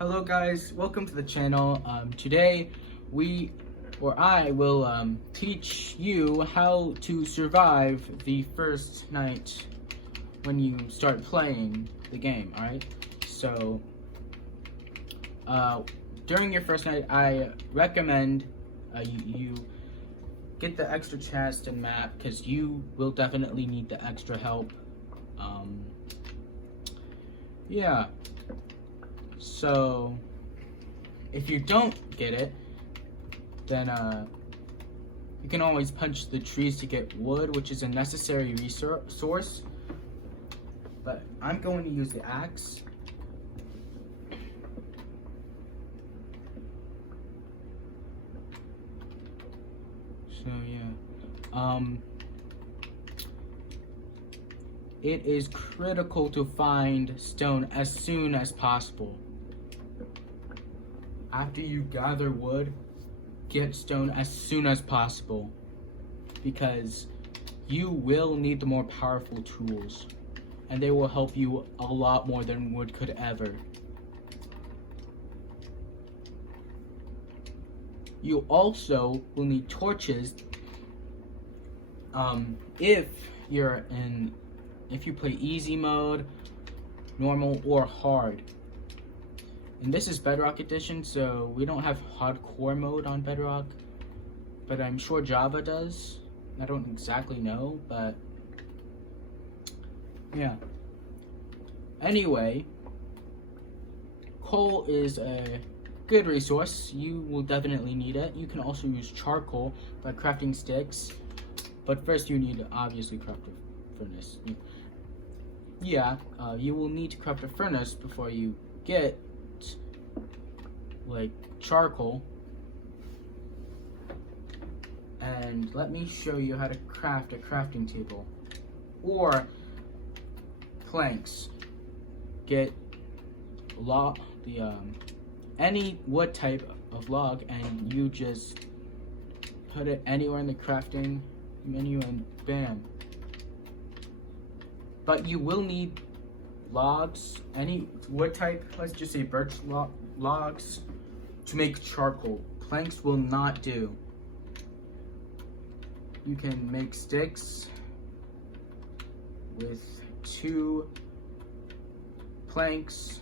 Hello guys, welcome to the channel. Today I will teach you how to survive the first night when you start playing the game, alright? So, during your first night, I recommend you get the extra chest and map because you will definitely need the extra help. Yeah. So, if you don't get it, then you can always punch the trees to get wood, which is a necessary resource. But I'm going to use the axe. So yeah, it is critical to find stone as soon as possible. After you gather wood, get stone as soon as possible, because you will need the more powerful tools, and they will help you a lot more than wood could ever. You also will need torches if you play easy mode, normal, or hard. And this is Bedrock Edition, so we don't have hardcore mode on Bedrock, but I'm sure Java does. I don't exactly know, but yeah. Anyway, coal is a good resource. You will definitely need it. You can also use charcoal by crafting sticks, but first you need to obviously craft a furnace. You will need to craft a furnace before you get like charcoal. And let me show you how to craft a crafting table or planks. Get any wood type of log, and you just put it anywhere in the crafting menu and bam. But you will need logs, any wood type, let's just say birch logs, to make charcoal. Planks will not do. You can make sticks with 2 planks,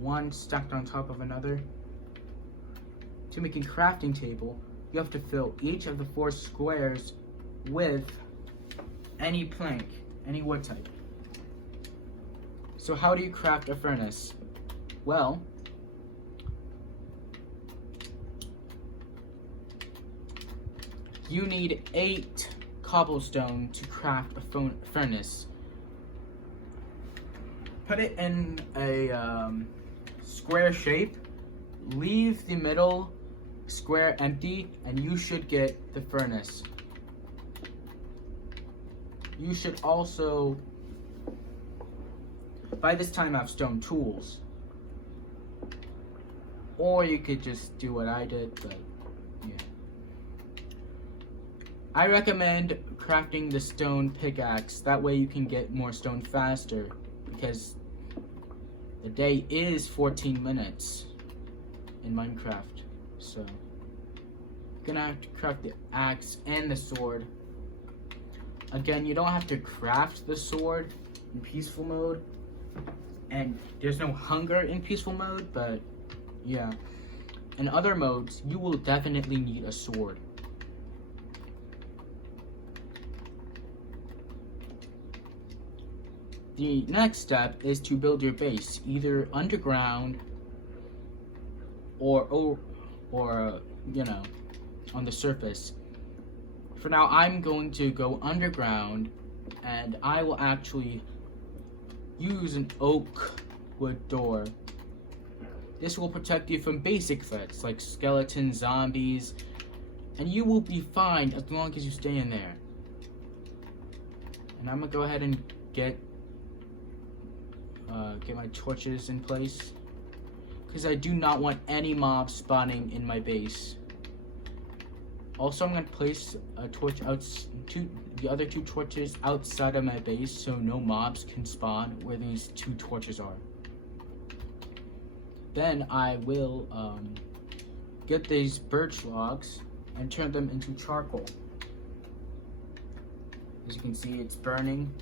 one stacked on top of another. To make a crafting table, you have to fill each of the 4 squares with any plank, any wood type. So how do you craft a furnace? Well, you need 8 cobblestone to craft a furnace. Put it in a square shape, leave the middle square empty, and you should get the furnace. You should also, by this time, have stone tools. Or you could just do what I did, but yeah. I recommend crafting the stone pickaxe. That way you can get more stone faster, because the day is 14 minutes in Minecraft. So you're gonna have to craft the axe and the sword. Again, you don't have to craft the sword in peaceful mode, and there's no hunger in peaceful mode, but yeah. In other modes, you will definitely need a sword. The next step is to build your base, either underground or you know, on the surface. For now, I'm going to go underground, and I will actually use an oak wood door. This will protect you from basic threats like skeletons, zombies, and you will be fine as long as you stay in there. And I'm gonna go ahead and get my torches in place, because I do not want any mobs spawning in my base. Also, I'm going to place a torch the other 2 torches outside of my base so no mobs can spawn where these 2 torches are. then I will get these birch logs and turn them into charcoal. As you can see, it's burning.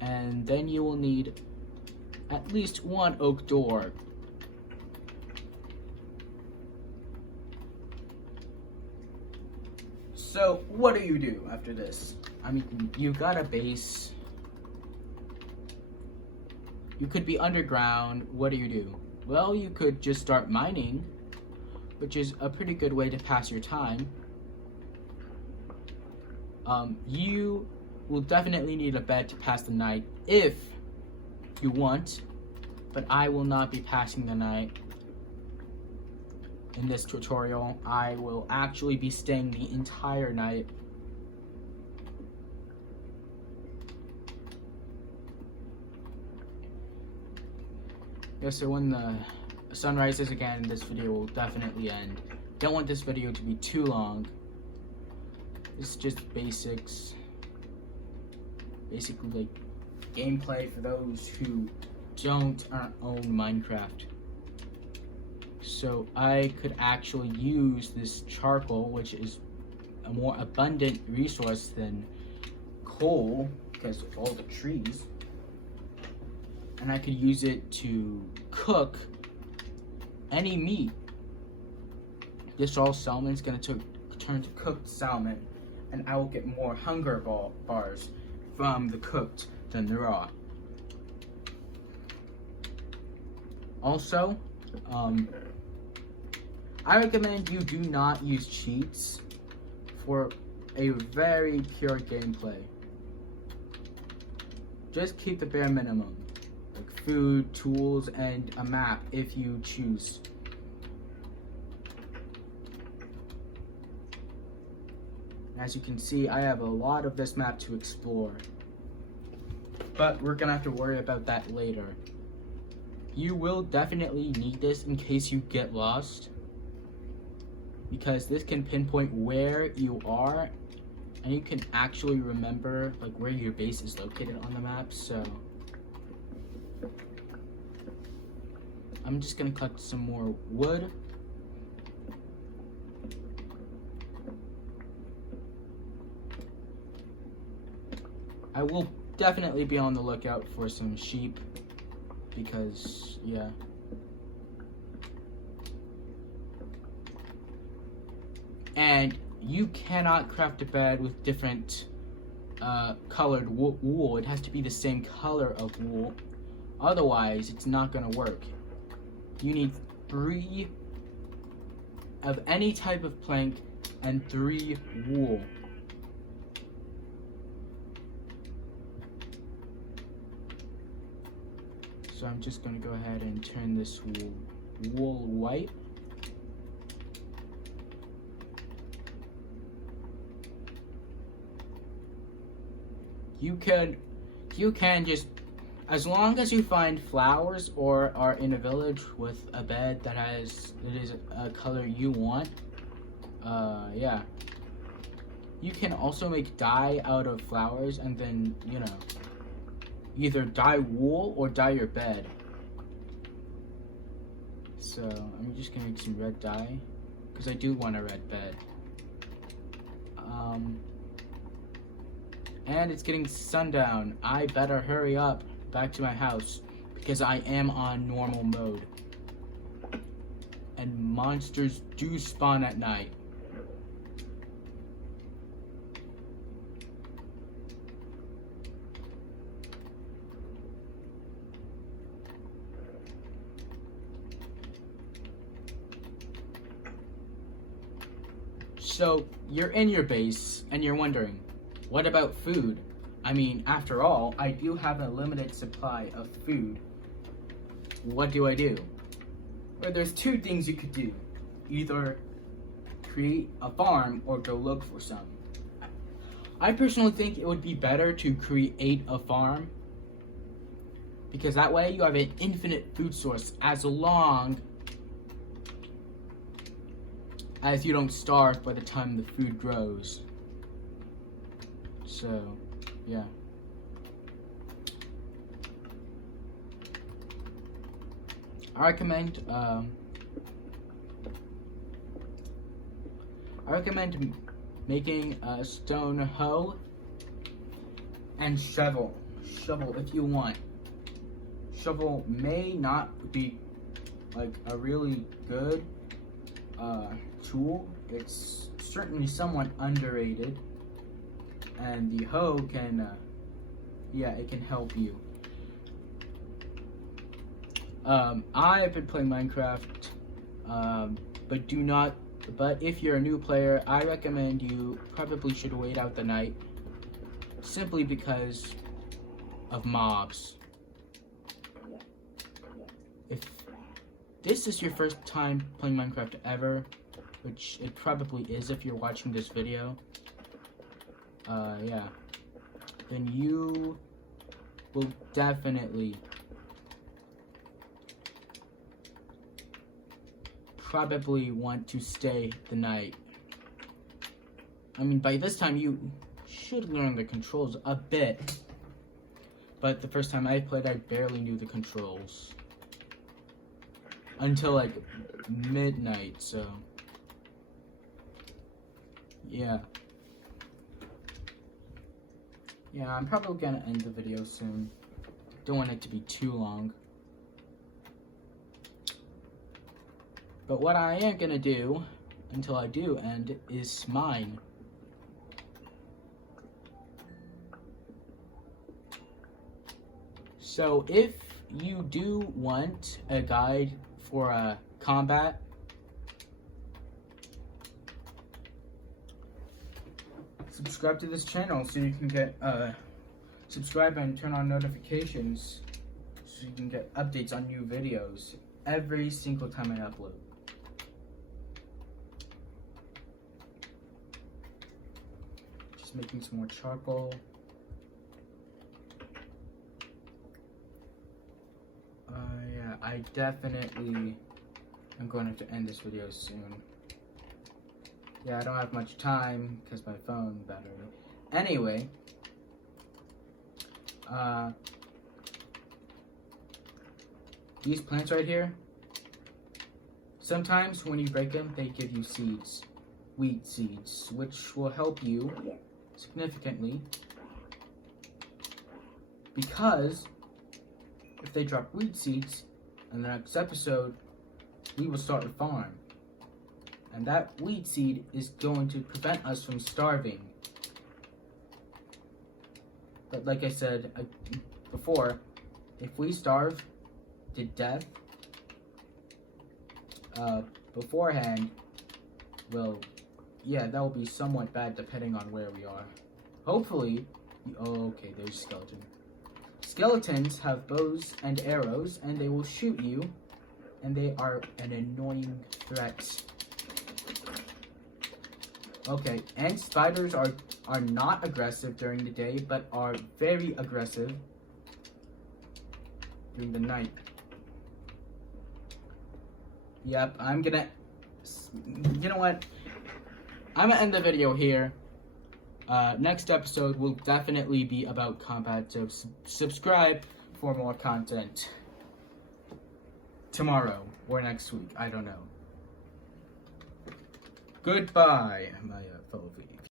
And then you will need at least one oak door. So, what do you do after this? I mean, you got a base. You could be underground. What do? Well, you could just start mining, which is a pretty good way to pass your time. You will definitely need a bed to pass the night if you want, but I will not be passing the night in this tutorial. I will actually be staying the entire night. Yeah, so when the sun rises again, this video will definitely end. Don't want this video to be too long. It's just basics. Basically, like, gameplay for those who don't own Minecraft. So I could actually use this charcoal, which is a more abundant resource than coal because of all the trees. And I could use it to cook any meat. This raw salmon is going to turn to cooked salmon, and I will get more hunger bars from the cooked than the raw. Also, I recommend you do not use cheats for a very pure gameplay. Just keep the bare minimum, like food, tools, and a map if you choose. As you can see, I have a lot of this map to explore, but we're gonna have to worry about that later. You will definitely need this in case you get lost, because this can pinpoint where you are, and you can actually remember like where your base is located on the map. So I'm just gonna collect some more wood. I will definitely be on the lookout for some sheep, because, yeah. And you cannot craft a bed with different colored wool. It has to be the same color of wool. Otherwise, it's not gonna work. You need 3 of any type of plank and 3 wool. So I'm just gonna go ahead and turn this wool white. You can just, as long as you find flowers or are in a village with a bed that is a color you want, yeah. You can also make dye out of flowers and then, you know, either dye wool or dye your bed. So I'm just gonna make some red dye because I do want a red bed. And it's getting sundown. I better hurry up back to my house because I am on normal mode. And monsters do spawn at night. So you're in your base and you're wondering, what about food? I mean, after all, I do have a limited supply of food. What do I do? Well, there's 2 things you could do. Either create a farm or go look for some. I personally think it would be better to create a farm, because that way you have an infinite food source as long as you don't starve by the time the food grows. So, yeah. I recommend making a stone hoe and shovel if you want. Shovel may not be like a really good tool. It's certainly somewhat underrated, and the hoe can it can help you. I've been playing Minecraft, but if you're a new player, I recommend you probably should wait out the night, simply because of mobs. If this is your first time playing Minecraft ever, which it probably is if you're watching this video, then you will definitely probably want to stay the night. I mean, by this time you should learn the controls a bit, but the first time I played, I barely knew the controls until like midnight, so yeah, I'm probably gonna end the video soon. Don't want it to be too long. But what I am gonna do until I do end is mine. So if you do want a guide for combat, subscribe to this channel so you can get subscribe and turn on notifications so you can get updates on new videos every single time I upload. Just making some more charcoal. I definitely am going to end this video soon. Yeah, I don't have much time because my phone battery. Anyway, these plants right here, sometimes when you break them, they give you seeds, wheat seeds, which will help you significantly, because if they drop wheat seeds, in the next episode, we will start a farm. And that wheat seed is going to prevent us from starving. But like I said before, if we starve to death beforehand, well, yeah, that will be somewhat bad depending on where we are. Hopefully, okay, there's a skeleton. Skeletons have bows and arrows, and they will shoot you, and they are an annoying threat. Okay, and spiders are not aggressive during the day, but are very aggressive during the night. Yep, you know what? I'm gonna end the video here. Next episode will definitely be about combat, so subscribe for more content tomorrow or next week, I don't know. Goodbye, my fellow Vs.